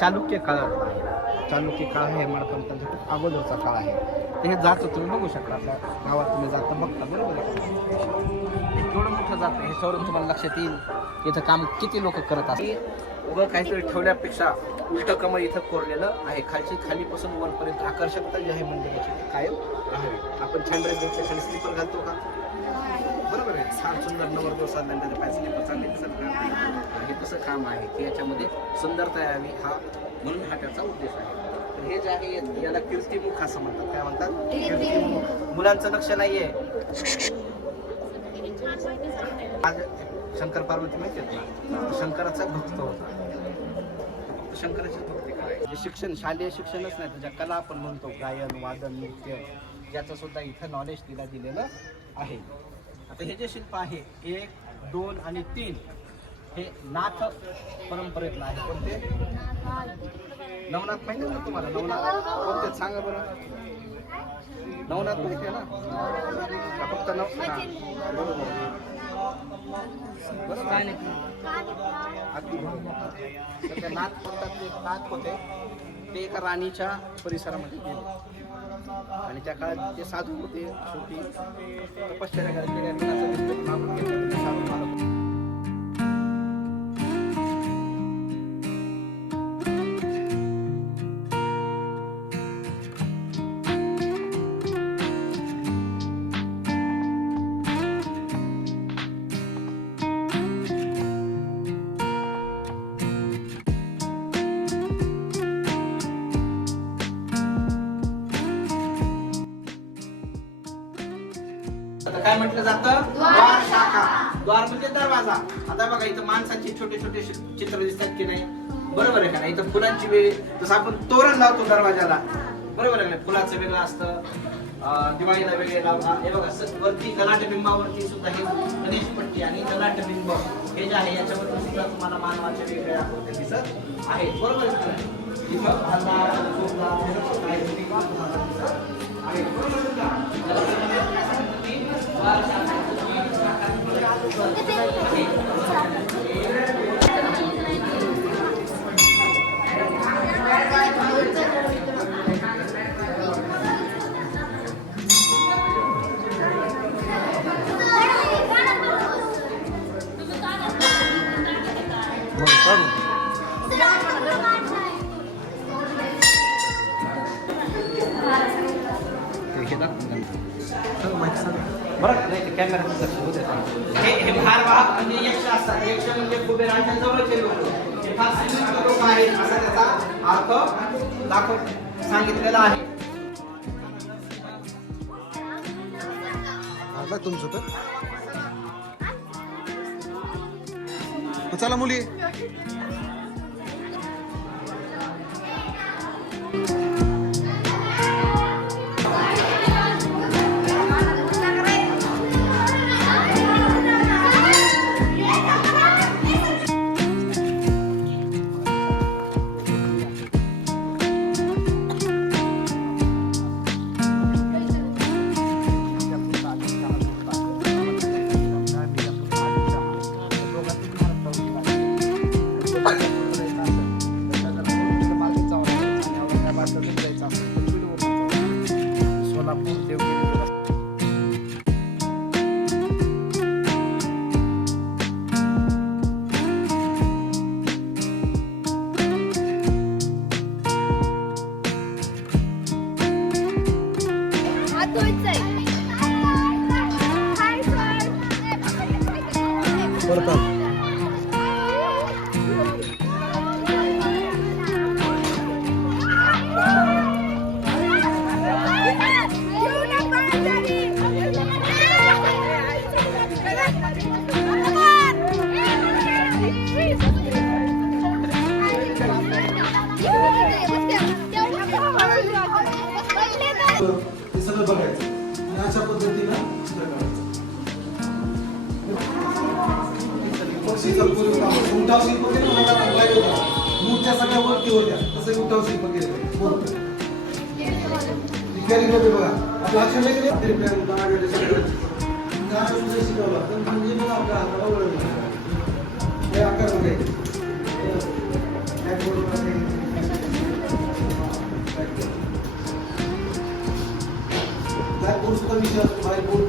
चालुक्य काळात आहे. चालुक्य काळ हे म्हणतात खूप अगोदरचा काळ आहे. तर हे जातं तुम्ही बघू शकता, आपल्या गावात तुम्ही जातं बघता, बरोबर आहे. एवढं मोठं जातं, ह्याच्यावरून तुम्हाला लक्षात येईल इथं काम किती लोक करत असतात. उभं काहीतरी ठेवल्यापेक्षा उलटं कमळ इथं कोरलेलं आहे. खालीपासून वरपर्यंत आकर्षकता जी आहे मंदिराची ती कायम राहावी. आपण छान ड्रेस घातले, खाली स्लीपर घालतो का? बरोबर आहे. छान सुंदर नवरदेव साधल्यानंतर पाय स्लीपर चालले हे कसं काम आहे की याच्यामध्ये सुंदरता यावी, हा म्हणून हा त्याचा उद्देश आहे. तर हे जे आहे याला कीर्तिमुख असं म्हणतात. काय म्हणतात? कीर्तिमुख. मुलांचं लक्ष नाहीये. आज शंकर पार्वती माहिती आहेत ना, शंकराचा भक्त होता. शंकराची भक्ती करायची. शिक्षण शालेय शिक्षणच नाही, ज्या कला आपण म्हणतो गायन, वादन, नृत्य, याचं सुद्धा इथं नॉलेज तिला दिलेलं आहे. आता हे जे शिल्प आहे 1, 2 आणि 3 हे नाथ परंपरेतलं आहे. कोणते? नवनाथ माहिती ना तुम्हाला? नवनाथ कोणते सांगा बरं. नवनाथ माहिती आहे ना? फक्त नाथ नाथ होते ते एका राणीच्या परिसरामध्ये गेले आणि त्या काळात ते साधू होते. शेवटी तपश्चर्या केल्या. काय म्हटलं जातं? द्वार शाखा. द्वार म्हणजे दरवाजा. आता बघा इथं माणसांचे छोटे छोटे चित्र दिसतात की नाही? बरोबर आहे का नाही? इथं फुलांची वेगळी, जसं आपण तोरण लावतो दरवाजाला, बरोबर आहे ना? फुलाचं वेगळं असतं, दिवाळीला वेगळे लावतात. हे बघा वरती ललाटबिंबावरती सुद्धा हे गणेश पट्टी आणि ललाटबिंब हे जे आहे याच्यावर सुद्धा तुम्हाला मानवाचे वेगळे आकृती दिसत आहेत. बरोबर आहे. इथं हे भारवाहक म्हणजे यक्ष असतात. यक्ष म्हणजे कुबेरांच्या जवळचे लोक. हे फार श्रीमंत लोक आहेत असा त्याचा अर्थ दाखवून सांगितलेला आहे. तुमचं तर चला मुली. सगळं बघायचं आणि अशा पद्धतीनं उठाव शिल्प मूर्त्या सगळ्या वरती होत्या, तसं उठाव शिल्प केलं बघा. आपला अक्षर शिकवला तर म्हणजे मग आपल्या हाताला वळवलं हे आकार वगैरे विषय असतो बाहेर कोण